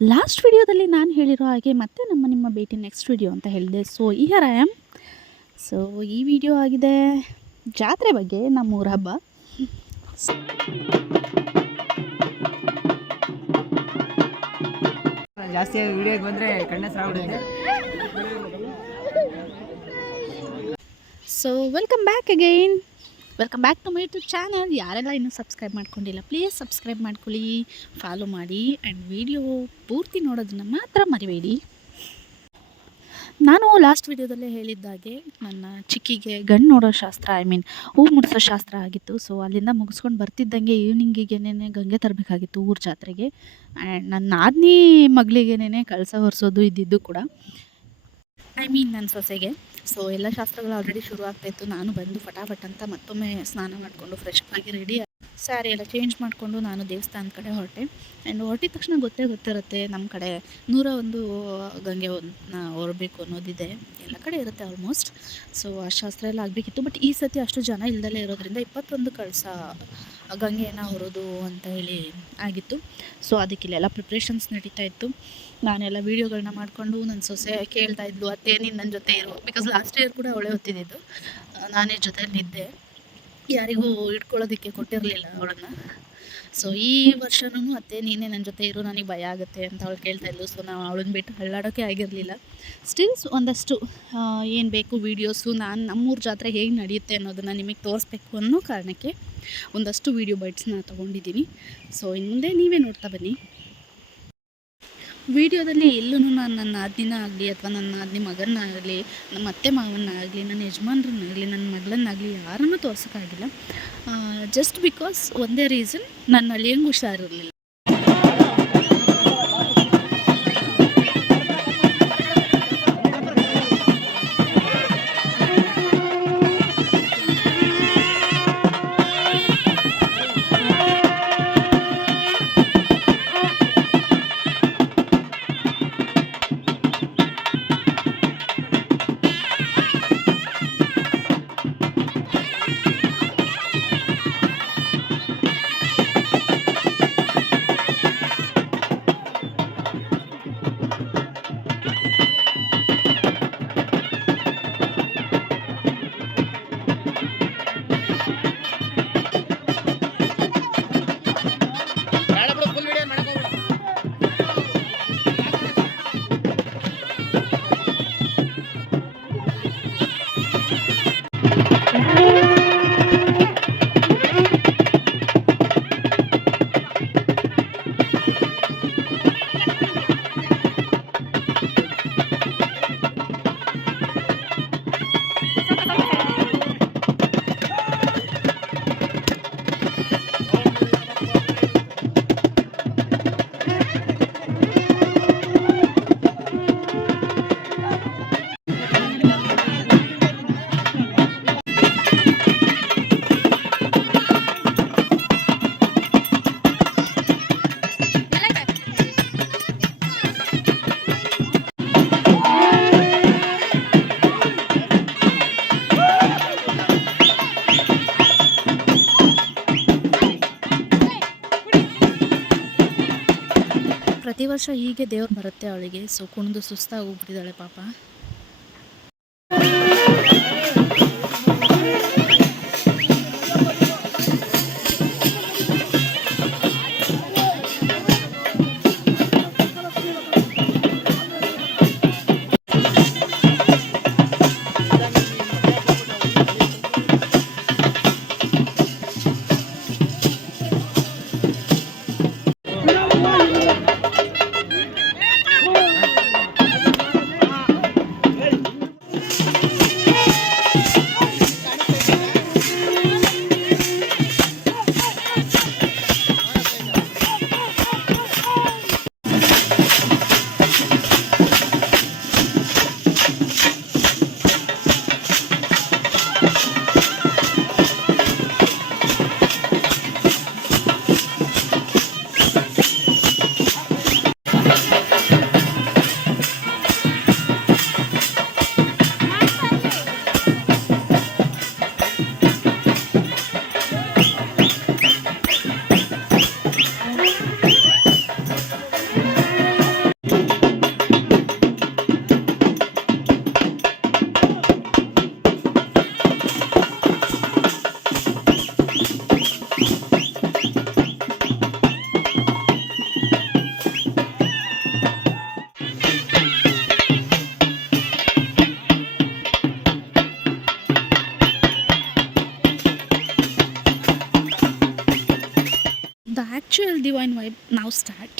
Last ವಿಡಿಯೋದಲ್ಲಿ ನಾನು ಹೇಳಿರೋ ಹಾಗೆ ಮತ್ತೆ ನಿಮ್ಮ ಭೇಟಿ ನೆಕ್ಸ್ಟ್ ವಿಡಿಯೋ ಅಂತ ಹೇಳಿದೆ. So here I am. So ಈ ವಿಡಿಯೋ ಆಗಿದೆ ಜಾತ್ರೆ ಬಗ್ಗೆ, ನಮ್ಮೂರ ಹಬ್ಬ. ಜಾಸ್ತಿ ವಿಡಿಯೋಗೆ ಬಂದರೆ ಕಣ್ಣೆ ಸಾಗ್ಬಿಡುತ್ತೆ. So welcome back again, welcome back to my YouTube channel. ಯಾರೆಲ್ಲ ಇನ್ನೂ ಸಬ್ಸ್ಕ್ರೈಬ್ ಮಾಡ್ಕೊಂಡಿಲ್ಲ ಪ್ಲೀಸ್ ಸಬ್ಸ್ಕ್ರೈಬ್ ಮಾಡ್ಕೊಳ್ಳಿ, ಫಾಲೋ ಮಾಡಿ ಆ್ಯಂಡ್ ವಿಡಿಯೋ ಪೂರ್ತಿ ನೋಡೋದನ್ನು ಮಾತ್ರ ಮರಿಬೇಡಿ. ನಾನು ಲಾಸ್ಟ್ ವಿಡಿಯೋದಲ್ಲೇ ಹೇಳಿದ್ದಾಗೆ ನನ್ನ ಚಿಕ್ಕಿಗೆ ಗಂಡು ನೋಡೋ ಶಾಸ್ತ್ರ, ಹೂ ಮುಡಿಸೋ ಶಾಸ್ತ್ರ ಆಗಿತ್ತು. ಸೊ ಅಲ್ಲಿಂದ ಮುಗಿಸ್ಕೊಂಡು ಬರ್ತಿದ್ದಂಗೆ ಈವ್ನಿಂಗಿಗೇನೆ ಗಂಗೆ ತರಬೇಕಾಗಿತ್ತು ಊರ ಜಾತ್ರೆಗೆ. ಆ್ಯಂಡ್ ನನ್ನ ನಾದಿನಿ ಮಗಳಿಗೇನೆ ಕಳಸ ಹೊರಿಸೋದು ಇದ್ದಿದ್ದು ಕೂಡ, ನನ್ನ ಸೊಸೆಗೆ. ಸೊ ಎಲ್ಲ ಶಾಸ್ತ್ರಗಳು ಆಲ್ರೆಡಿ ಶುರು ಆಗ್ತಾಯಿತ್ತು. ನಾನು ಬಂದು ಫಟಾಫಟ್ ಅಂತ ಮತ್ತೊಮ್ಮೆ ಸ್ನಾನ ಮಾಡಿಕೊಂಡು ಫ್ರೆಶ್ ಆಗಿ ರೆಡಿ ಸ್ಯಾರಿ ಎಲ್ಲ ಚೇಂಜ್ ಮಾಡಿಕೊಂಡು ನಾನು ದೇವಸ್ಥಾನದ ಕಡೆ ಹೊರಟೆ. ಆ್ಯಂಡ್ ಹೊರಟಿದ ತಕ್ಷಣ ಗೊತ್ತಿರುತ್ತೆ ನಮ್ಮ ಕಡೆ 101 ಗಂಗೆ ಹೊರಬೇಕು ಅನ್ನೋದಿದೆ, ಎಲ್ಲ ಕಡೆ ಇರುತ್ತೆ ಆಲ್ಮೋಸ್ಟ್. ಸೊ ಆ ಶಾಸ್ತ್ರ ಎಲ್ಲ ಆಗಬೇಕಿತ್ತು. ಬಟ್ ಈ ಸತಿ ಅಷ್ಟು ಜನ ಇಲ್ದಲೇ ಇರೋದ್ರಿಂದ 21 ಕಳಸ ಗಂಗೆಯನ್ನು ಹೊರೋದು ಅಂತ ಹೇಳಿ ಆಗಿತ್ತು. ಸೊ ಅದಕ್ಕಿಲ್ಲೆಲ್ಲ ಪ್ರಿಪ್ರೇಷನ್ಸ್ ನಡೀತಾ ಇತ್ತು. ನಾನೆಲ್ಲ ವೀಡಿಯೋಗಳನ್ನ ಮಾಡಿಕೊಂಡು ನನ್ನ ಸೊಸೆ ಕೇಳ್ತಾಯಿದ್ಲು, ಅತ್ತೆ ನೀನು ನನ್ನ ಜೊತೆ ಇರು. ಬಿಕಾಸ್ ಲಾಸ್ಟ್ ಇಯರ್ ಕೂಡ ಅವಳೇ ಹೊತ್ತಿದ್ದು, ನಾನೇ ಜೊತೆಯಲ್ಲಿದ್ದೆ, ಯಾರಿಗೂ ಇಟ್ಕೊಳ್ಳೋದಕ್ಕೆ ಕೊಟ್ಟಿರಲಿಲ್ಲ ಅವಳನ್ನು. ಸೊ ಈ ವರ್ಷನೂ ಅತ್ತೆ ನೀನೇ ನನ್ನ ಜೊತೆ ಇರು, ನನಗೆ ಭಯ ಆಗುತ್ತೆ ಅಂತ ಅವಳು ಕೇಳ್ತಾಯಿದ್ಲು. ಸೊ ನಾವು ಅವಳನ್ನ ಬಿಟ್ಟು ಹಳ್ಳಾಡೋಕ್ಕೆ ಆಗಿರಲಿಲ್ಲ. ಸ್ಟಿಲ್ಸ್ ಒಂದಷ್ಟು ಏನು ಬೇಕು ವೀಡಿಯೋಸು, ನಾನು ನಮ್ಮೂರ ಜಾತ್ರೆ ಹೇಗೆ ನಡೆಯುತ್ತೆ ಅನ್ನೋದನ್ನು ನಿಮಗೆ ತೋರಿಸ್ಬೇಕು ಅನ್ನೋ ಕಾರಣಕ್ಕೆ ಒಂದಷ್ಟು ವೀಡಿಯೋ ಬೈಟ್ಸ್ನ ತೊಗೊಂಡಿದ್ದೀನಿ. ಸೊ ಇನ್ನು ಮುಂದೆ ನೀವೇ ನೋಡ್ತಾ ಬನ್ನಿ. ವಿಡಿಯೋದಲ್ಲಿ ಎಲ್ಲೂ ನಾನು ನನ್ನ ನಾದಿನ ಆಗಲಿ ಅಥವಾ ನನ್ನ ನಾದಿನಿ ಮಗನಾಗಲಿ, ನಮ್ಮ ಅತ್ತೆ ಮಾವನ್ನಾಗಲಿ, ನನ್ನ ಯಜಮಾನ್ರನ್ನಾಗಲಿ, ನನ್ನ ಮಗಳನ್ನಾಗಲಿ ಯಾರನ್ನೂ ತೋರ್ಸೋಕ್ಕಾಗಿಲ್ಲ. ಜಸ್ಟ್ ಬಿಕಾಸ್ ಒಂದೇ ರೀಸನ್, ನನ್ನ ಅಳಿಯಂಗೆ ಹುಷಾರಿರಲಿಲ್ಲ. ಪ್ರತಿ ವರ್ಷ ಹೀಗೆ ದೇವ್ರು ಬರುತ್ತೆ ಅವಳಿಗೆ. ಸೊ ಕುಣಿದು ಸುಸ್ತಾಗಿ ಹೋಗ್ಬಿಟ್ಟಿದ್ದಾಳೆ ಪಾಪ. divine vibe. Now start.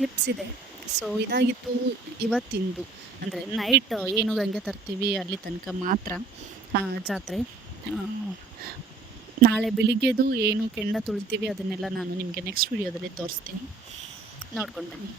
Clips ಇದೆ. ಸೊ ಇದಾಗಿತ್ತು ಇವತ್ತಿಂದು, ಅಂದರೆ ನೈಟ್ ಏನು ಗಂಗೆ ತರ್ತೀವಿ ಅಲ್ಲಿ ತನಕ ಮಾತ್ರ ಜಾತ್ರೆ. ನಾಳೆ ಬೆಳಿಗ್ಗೆದು ಏನು ಕೆಂಡ ತುಳಿತೀವಿ ಅದನ್ನೆಲ್ಲ ನಾನು ನಿಮಗೆ ನೆಕ್ಸ್ಟ್ ವೀಡಿಯೋದಲ್ಲಿ ತೋರಿಸ್ತೀನಿ, ನೋಡ್ಕೊಂಡು ಬನ್ನಿ.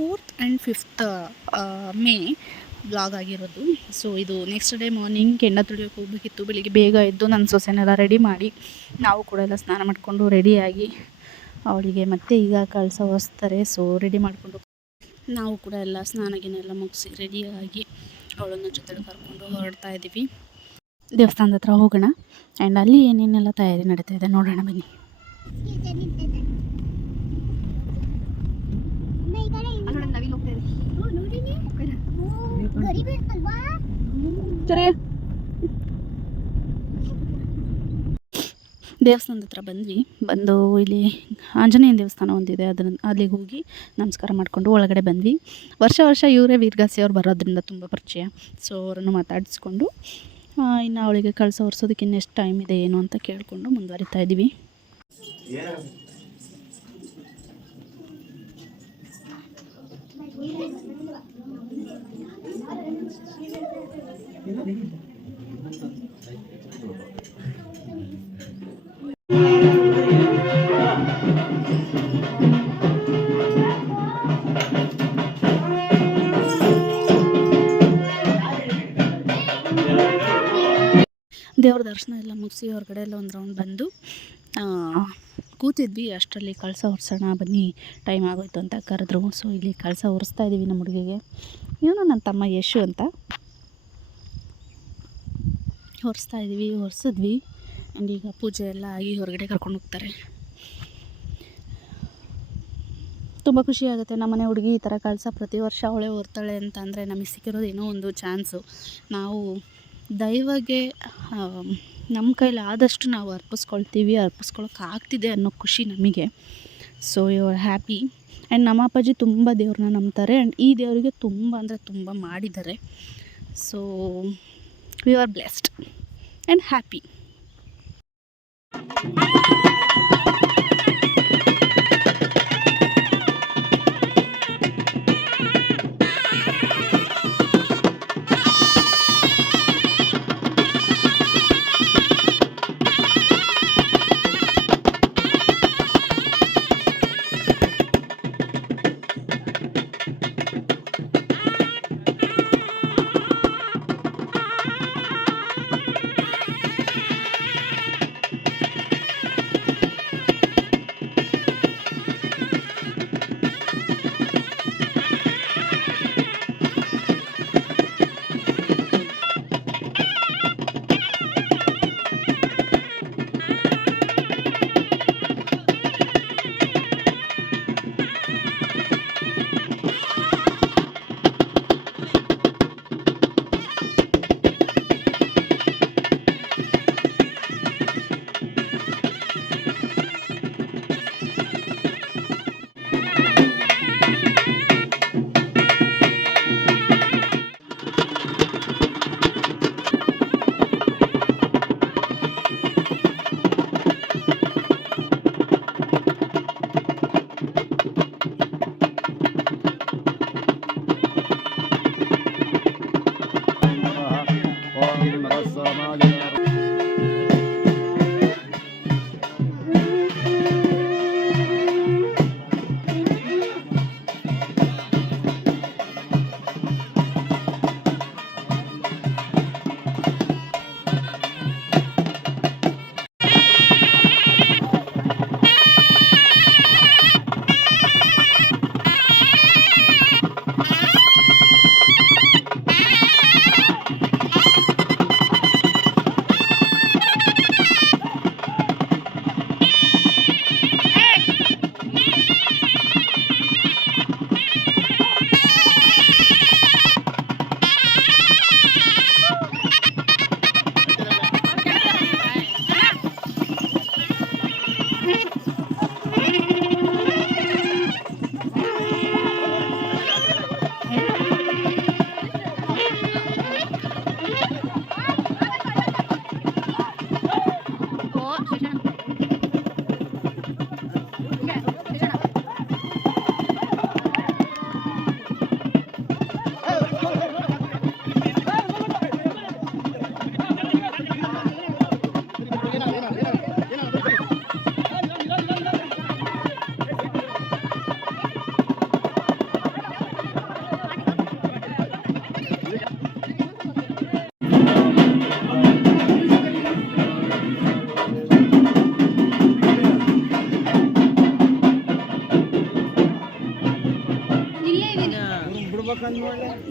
4th and 5th May blog ಆಗಿರೋದು. ಸೊ ಇದು ನೆಕ್ಸ್ಟ್ ಡೇ ಮಾರ್ನಿಂಗ್ ಕೆಂಡ ತುಳಿಯೋಕೆ ಹೋಗಬೇಕಿತ್ತು. ಬೆಳಿಗ್ಗೆ ಬೇಗ ಎದ್ದು ನನ್ನ ಸೊಸೆನೆಲ್ಲ ರೆಡಿ ಮಾಡಿ ನಾವು ಕೂಡ ಎಲ್ಲ ಸ್ನಾನ ಮಾಡಿಕೊಂಡು ರೆಡಿಯಾಗಿ ಅವಳಿಗೆ ಮತ್ತೆ ಈಗ ಕಳಸ ಹೊರಿಸ್ತಾರೆ. ಸೊ ರೆಡಿ ಮಾಡಿಕೊಂಡು ನಾವು ಕೂಡ ಎಲ್ಲ ಸ್ನಾನಗಿನೆಲ್ಲ ಮುಗಿಸಿ ರೆಡಿಯಾಗಿ ಅವಳನ್ನು ಜೊತೆಗೆ ಕರ್ಕೊಂಡು ಹೊರಡ್ತಾ ಇದ್ದೀವಿ. ದೇವಸ್ಥಾನದ ಹತ್ರ ಹೋಗೋಣ ಆ್ಯಂಡ್ ಅಲ್ಲಿ ಏನೇನೆಲ್ಲ ತಯಾರಿ ನಡೀತಾ ಇದೆ ನೋಡೋಣ ಬನ್ನಿ. ದೇವಸ್ಥಾನದ ಹತ್ರ ಬಂದು ಇಲ್ಲಿ ಆಂಜನೇಯನ ದೇವಸ್ಥಾನ ಒಂದಿದೆ, ಅಲ್ಲಿಗೆ ಹೋಗಿ ನಮಸ್ಕಾರ ಮಾಡಿಕೊಂಡು ಒಳಗಡೆ ಬಂದ್ವಿ. ವರ್ಷ ಇವರೇ ವೀರಗಾಸೆ ಅವ್ರು ಬರೋದ್ರಿಂದ ತುಂಬ ಪರಿಚಯ. ಸೊ ಅವರನ್ನು ಮಾತಾಡಿಸ್ಕೊಂಡು ಇನ್ನು ಅವಳಿಗೆ ಕಳಸ ಹೊರಿಸೋದಕ್ಕೆ ಇನ್ನೆಷ್ಟು ಟೈಮ್ ಇದೆ ಏನು ಅಂತ ಕೇಳಿಕೊಂಡು ಮುಂದುವರಿತಾ ಇದ್ದೀವಿ. ದೇವ್ರ ದರ್ಶನ ಎಲ್ಲ ಮುಗಿಸಿ ಹೊರಗಡೆ ಎಲ್ಲ ಒಂದು ರೌಂಡ್ ಬಂದು ಕೂತಿದ್ವಿ. ಅಷ್ಟರಲ್ಲಿ ಕಳಸ ಹೊರಿಸೋಣ ಬನ್ನಿ ಟೈಮ್ ಆಗೋಯ್ತು ಅಂತ ಕರೆದ್ರು. ಸೊ ಇಲ್ಲಿ ಕಳಸ ಹೊರಿಸ್ತಾ ಇದ್ದೀವಿ ನಮ್ಮ ಹುಡುಗಿಗೆ. ಇವನು ನನ್ನ ತಮ್ಮ ಯಶು ಅಂತ. ಹೊರಿಸಿದ್ವಿ ಆ್ಯಂಡ್ ಈಗ ಪೂಜೆ ಎಲ್ಲ ಆಗಿ ಹೊರಗಡೆ ಕರ್ಕೊಂಡು ಹೋಗ್ತಾರೆ. ತುಂಬ ಖುಷಿ ಆಗುತ್ತೆ. ನಮ್ಮನೆ ಹುಡುಗಿ ಈ ಥರ ಕಳಸ ಪ್ರತಿ ವರ್ಷ ಅವಳೇ ಹೊರ್ತಾಳೆ ಅಂತ ಅಂದರೆ ನಮಗೆ ಸಿಕ್ಕಿರೋದು ಏನೋ ಒಂದು ಚಾನ್ಸು. ನಾವು ದೈವಗೆ ನಮ್ಮ ಕೈಲಿ ಆದಷ್ಟು ನಾವು ಅರ್ಪಿಸ್ಕೊಳ್ಳೋಕೆ ಆಗ್ತಿದೆ ಅನ್ನೋ ಖುಷಿ ನಮಗೆ. So you are happy. And ನಮ್ಮ ಅಪ್ಪಾಜಿ ತುಂಬ ದೇವ್ರನ್ನ ನಂಬ್ತಾರೆ ಆ್ಯಂಡ್ ಈ ದೇವರಿಗೆ ತುಂಬ ಅಂದರೆ ತುಂಬ ಮಾಡಿದ್ದಾರೆ. So we are blessed and happy.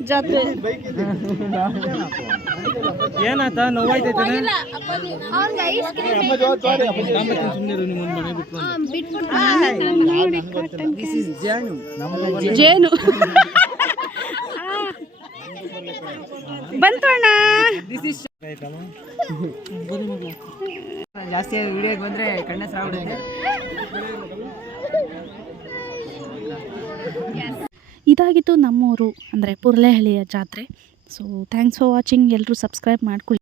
ಜಾತ್ರೆ ಏನಾತ ನೋವಾಯ್ತೈತೆ ಜೇನು ಬಂತು ಅಣ್ಣ. ಜಾಸ್ತಿ ವಿಡಿಯೋಗೆ ಬಂದ್ರೆ ಕಣ್ಣೆ ಸಾಗ್ಬಿಡುತ್ತೆ. ಇದಾಗಿತ್ತು ನಮ್ಮೂರು ಅಂದರೆ ಪುರ್ಲೆಹಳ್ಳಿಯ ಜಾತ್ರೆ. So thanks for watching. ಎಲ್ಲರೂ ಸಬ್ಸ್ಕ್ರೈಬ್ ಮಾಡ್ಕೊಳ್ಳಿ.